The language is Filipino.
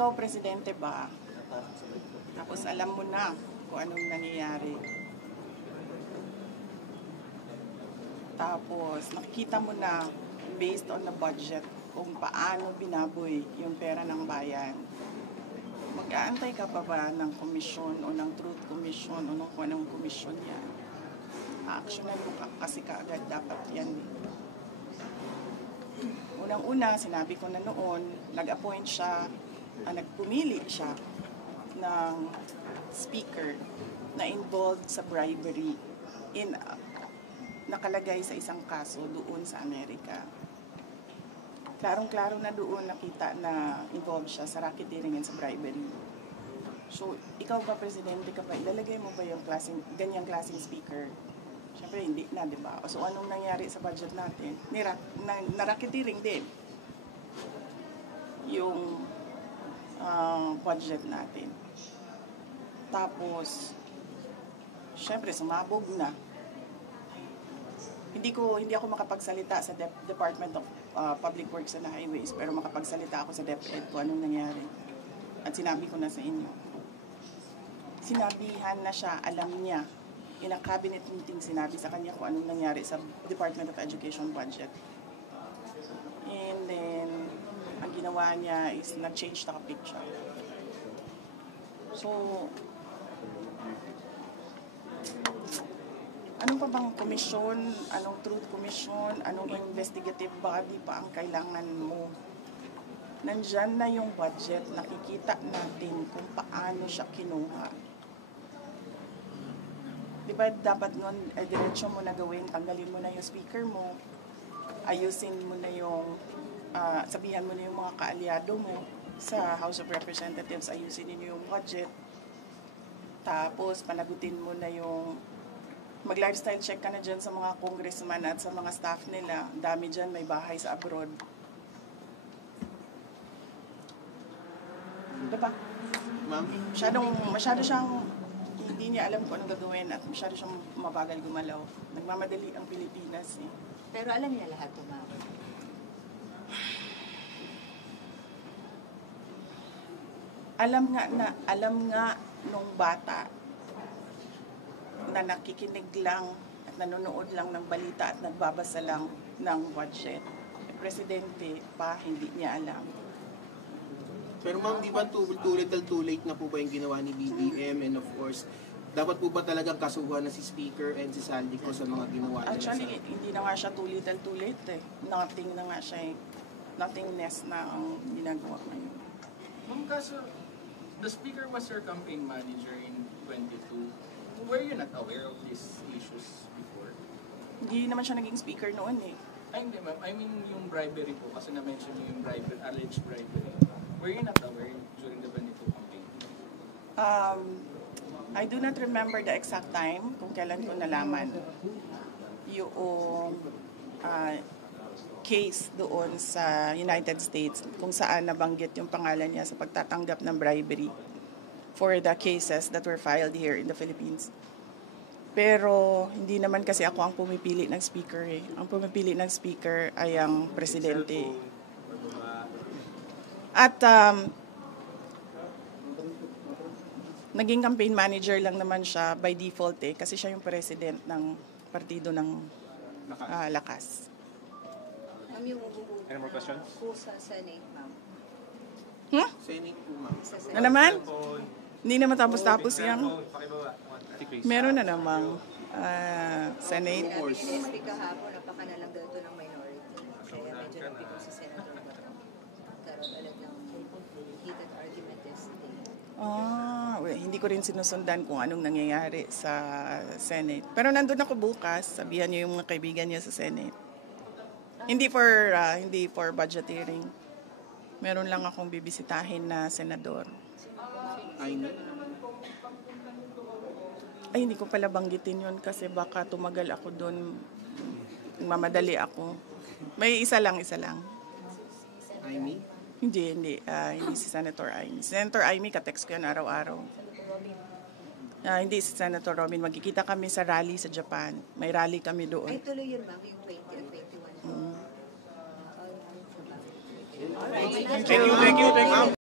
ikaw presidente ba? Tapos alam mo na kung anong nangyayari. Tapos nakikita mo na based on the budget kung paano binaboy yung pera ng bayan. Mag-aantay ka pa ba ng komisyon o ng truth commission o ng kung anong komisyon yan? Actionan mo kasi kaagad dapat yan. Unang-una, sinabi ko na noon, nag-appoint siya, nagpumili siya ng speaker na involved sa bribery nakalagay sa isang kaso doon sa Amerika. Klarong-klaro na doon nakita na involved siya sa racketeering and sa bribery. So, ikaw ba, presidente ka pa, ilalagay mo ba yung ganyang klaseng speaker? Siyempre, hindi na, di ba? So, anong nangyari sa budget natin? Na-racketeering din yung budget natin. Tapos, siyempre, sumabog na. Hindi ako makapagsalita sa Department of Public Works and Highways, pero makapagsalita ako sa DepEd kung anong nangyari. At sinabi ko na sa inyo. Sinabihan na siya, alam niya. In a cabinet meeting, sinabi sa kanya kung anong nangyari sa Department of Education budget. And then, ang ginawa niya is nag-change the picture. So, anong pa bang komisyon, anong truth commission, anong investigative body pa ang kailangan mo? Nandyan na yung budget, nakikita natin kung paano siya kinuha. Diba dapat nun, diretsyo mo na gawin, tanggalin mo na yung speaker mo, ayusin mo na yung, sabihan mo na yung mga kaalyado mo sa House of Representatives, ayusin niyo yung budget. Tapos panagutin mo na yung mag-lifestyle check ka na dyan sa mga congressman at sa mga staff nila. Dami dyan, may bahay sa abroad. Diba? Ma'am? Masyado siyang, hindi niya alam kung anong gagawin at masyado siyang mabagal gumalaw. Nagmamadali ang Pilipinas eh. Pero alam niya lahat ito, ma'am. Alam nga nung bata na nakikinig lang at nanonood lang ng balita at nagbabasa lang ng budget. Presidente pa, hindi niya alam. Pero ma'am, di ba too late na po ba yung ginawa ni BBM? And of course, dapat po ba talagang kasuhan na si Speaker and si Saldico sa mga ginawa nila? Actually, hindi na nga siya too late eh. Nothing na nga siya eh. Nothingness na ang ginagawa ngayon. Ma'am, kaso, the Speaker was your campaign manager in 22. Were you not aware of these issues before? Hindi naman siya naging speaker noon eh. Ay, hindi ma'am. I mean yung bribery po, kasi na-mention niyo yung alleged bribery. Were you not aware during the 22 campaign? I do not remember the exact time kung kailan ko nalaman yung case doon sa United States kung saan nabanggit yung pangalan niya sa pagtatanggap ng bribery for the cases that were filed here in the Philippines. Pero hindi naman kasi ako ang pumipili ng speaker eh. Ang pumipili ng speaker ay ang presidente. At naging campaign manager lang naman siya by default eh, kasi siya yung president ng partido ng Lakas. Ma'am, yung Any more questions? po sa Senate, ma'am. Senate po, ma'am. Sa Na Senate. naman? Hindi naman tapos-tapos yan. Meron na namang Senate. Sinabi ni SP kahapon, napakanalang daw ito ng minority. Kaya medyo napito si Senator karoon ulit ng heated argument yesterday. Hindi ko rin sinusundan kung anong nangyayari sa Senate. Pero nandun ako bukas, sabihan niyo yung mga kaibigan niya sa Senate. Hindi for budgeteering. Meron lang akong bibisitahin na senador. Ay, hindi ko pala banggitin yun kasi baka tumagal ako doon. Mamadali ako. May isa lang. Amy? Hindi si Senator Amy. Senator Amy, katext ko yan araw-araw. Hindi si Senator Robin. Magkikita kami sa rally sa Japan. May rally kami doon. Ay, tuloy yun, ma'am, yung 20 at 21. Thank you.